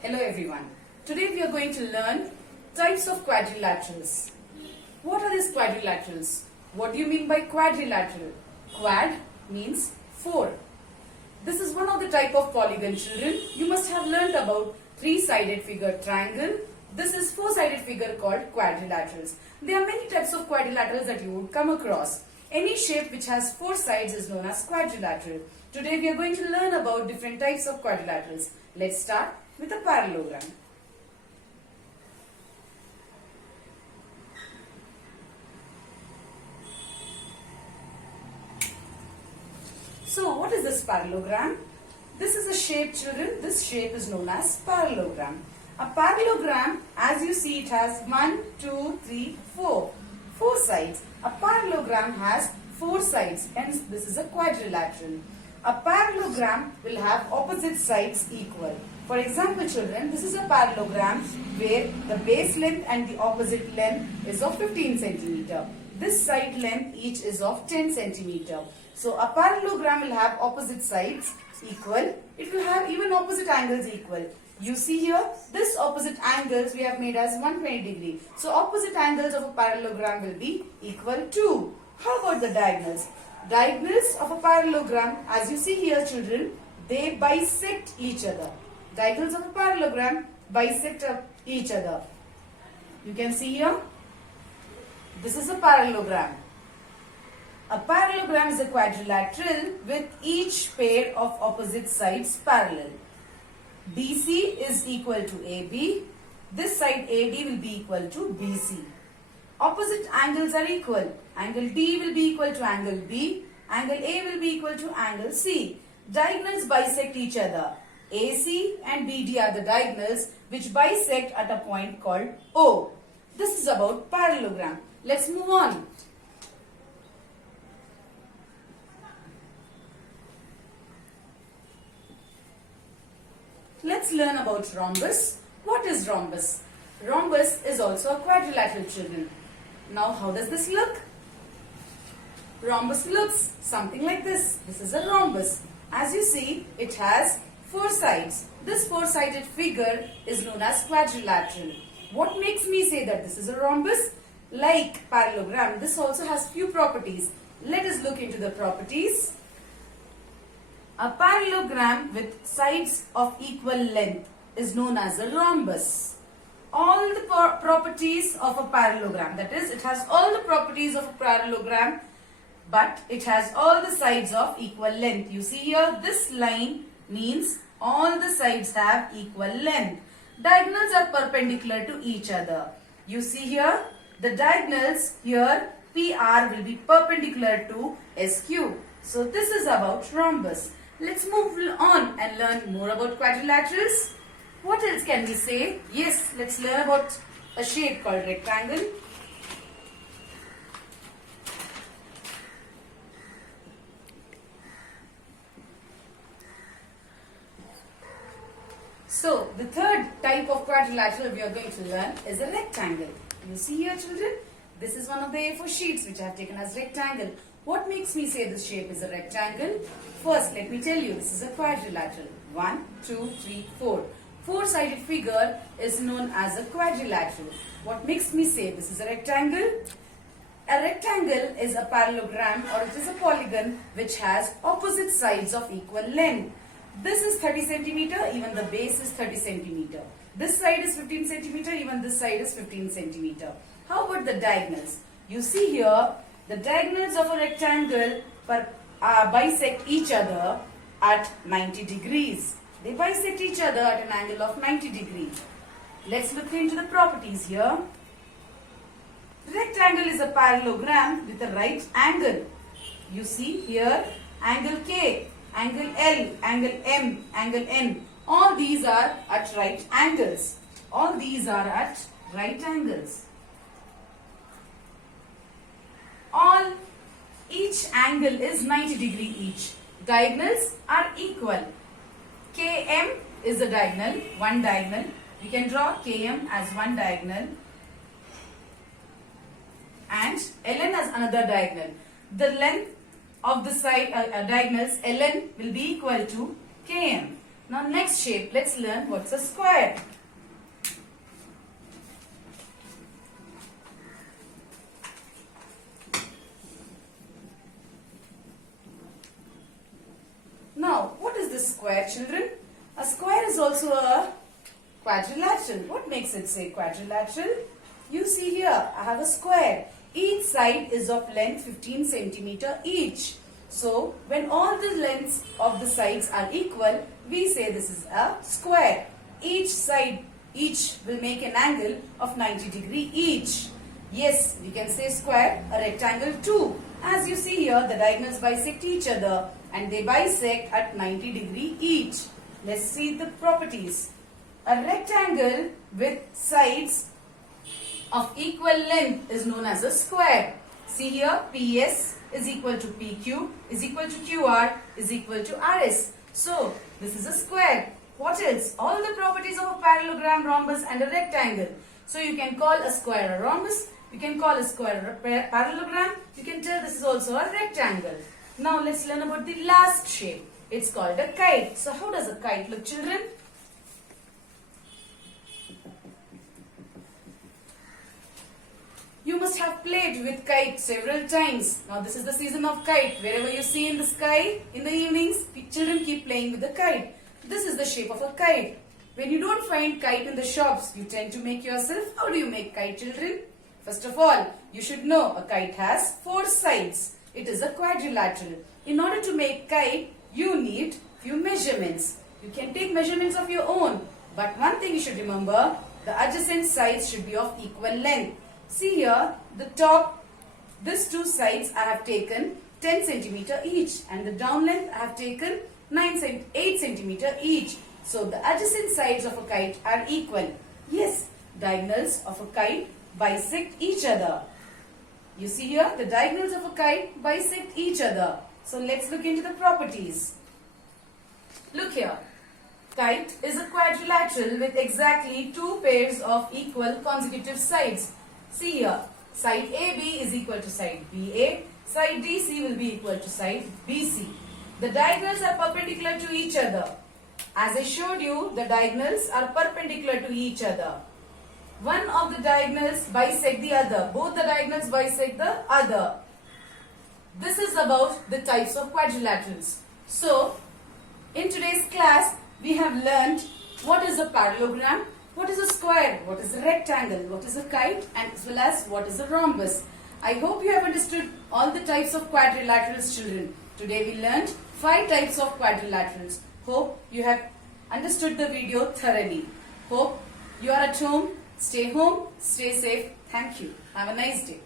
Hello everyone. Today we are going to learn types of quadrilaterals. What are these quadrilaterals? What do you mean by quadrilateral? Quad means 4. This is one of the type of polygon, children. You must have learnt about 3-sided figure triangle. This is 4-sided figure called quadrilaterals. There are many types of quadrilaterals that you would come across. Any shape which has 4 sides is known as quadrilateral. Today we are going to learn about different types of quadrilaterals. Let's start with a parallelogram. So what is this parallelogram? This is a shape, children. This shape is known as parallelogram. A parallelogram, as you see, it has 1, 2, 3, 4. 4 sides. A parallelogram has 4 sides, hence this is a quadrilateral. A parallelogram will have opposite sides equal. For example, children, this is a parallelogram where the base length and the opposite length is of 15 centimeter. This side length each is of 10 centimeter. So a parallelogram will have opposite sides equal. It will have even opposite angles equal. You see here, this opposite angles we have made as 120 degree. So opposite angles of a parallelogram will be equal to. How about the diagonals? Diagonals of a parallelogram, as you see here, children, they bisect each other. Diagonals of a parallelogram bisect each other. You can see here, this is a parallelogram. A parallelogram is a quadrilateral with each pair of opposite sides parallel. BC is equal to AB. This side AD will be equal to BC. Opposite angles are equal. Angle D will be equal to angle B. Angle A will be equal to angle C. Diagonals bisect each other. AC and BD are the diagonals which bisect at a point called O. This is about parallelogram. Let's move on. Let's learn about rhombus. What is rhombus? Rhombus is also a quadrilateral, children. Now how does this look? Rhombus looks something like this. This is a rhombus. As you see, it has 4 sides. This 4-sided figure is known as quadrilateral. What makes me say that this is a rhombus? Like parallelogram, this also has few properties. Let us look into the properties. A parallelogram with sides of equal length is known as a rhombus. All the properties of a parallelogram, that is, it has all the properties of a parallelogram, but it has all the sides of equal length. You see here, this line means all the sides have equal length. Diagonals are perpendicular to each other. You see here, the diagonals here, PR will be perpendicular to SQ. So this is about rhombus. Let's move on and learn more about quadrilaterals. What else can we say? Yes, let's learn about a shape called rectangle. So, the third type of quadrilateral we are going to learn is a rectangle. You see here, children, this is one of the A4 sheets which I have taken as rectangle. What makes me say this shape is a rectangle? First, let me tell you, this is a quadrilateral. 1, 2, 3, 4. 4-sided figure is known as a quadrilateral. What makes me say this is a rectangle? A rectangle is a parallelogram or it is a polygon which has opposite sides of equal length. This is 30 centimeter, even the base is 30 centimeter. This side is 15 centimeter, even this side is 15 centimeter. How about the diagonals? You see here, the diagonals of a rectangle bisect each other at 90 degrees. They bisect each other at an angle of 90 degrees. Let's look into the properties here. Rectangle is a parallelogram with a right angle. You see here, angle K, angle L, angle M, angle N. All these are at right angles. All these are at right angles. Each angle is 90 degree each. Diagonals are equal. KM is a diagonal, one diagonal. We can draw KM as one diagonal and LN as another diagonal. The length of the side diagonals LN will be equal to KM. Now next shape, let's learn what's a square. Now, what is this square, children? A square is also a quadrilateral. What makes it say quadrilateral? You see here, I have a square. Each side is of length 15 centimeter each. So, when all the lengths of the sides are equal, we say this is a square. Each will make an angle of 90 degree each. Yes, we can say square, a rectangle too. As you see here, the diagonals bisect each other and they bisect at 90 degree each. Let's see the properties. A rectangle with sides of equal length is known as a square. See here, PS is equal to PQ is equal to QR is equal to RS. So, this is a square. What else? All the properties of a parallelogram, rhombus and a rectangle. So, you can call a square a rhombus, you can call a square a parallelogram, you can tell this is also a rectangle. Now, let's learn about the last shape. It's called a kite. So, how does a kite look, children? You must have played with kite several times. Now this is the season of kite. Wherever you see in the sky, in the evenings, children keep playing with the kite. This is the shape of a kite. When you don't find kite in the shops, you tend to make yourself. How do you make kite, children? First of all, you should know a kite has 4 sides. It is a quadrilateral. In order to make kite, you need few measurements. You can take measurements of your own. But one thing you should remember, the adjacent sides should be of equal length. See here, the top, these 2 sides I have taken 10 centimeter each and the down length I have taken 8 centimeter each. So the adjacent sides of a kite are equal. Yes, diagonals of a kite bisect each other. You see here, the diagonals of a kite bisect each other. So let's look into the properties. Look here. Kite is a quadrilateral with exactly 2 pairs of equal consecutive sides. See here, side AB is equal to side BA, side DC will be equal to side BC. The diagonals are perpendicular to each other. As I showed you, the diagonals are perpendicular to each other. One of the diagonals bisect the other. Both the diagonals bisect the other. This is about the types of quadrilaterals. So, in today's class, we have learnt what is a parallelogram, what is a square, what is a rectangle, what is a kite, and as well as what is a rhombus. I hope you have understood all the types of quadrilaterals, children. Today we learned 5 types of quadrilaterals. Hope you have understood the video thoroughly. Hope you are at home. Stay home, stay safe. Thank you. Have a nice day.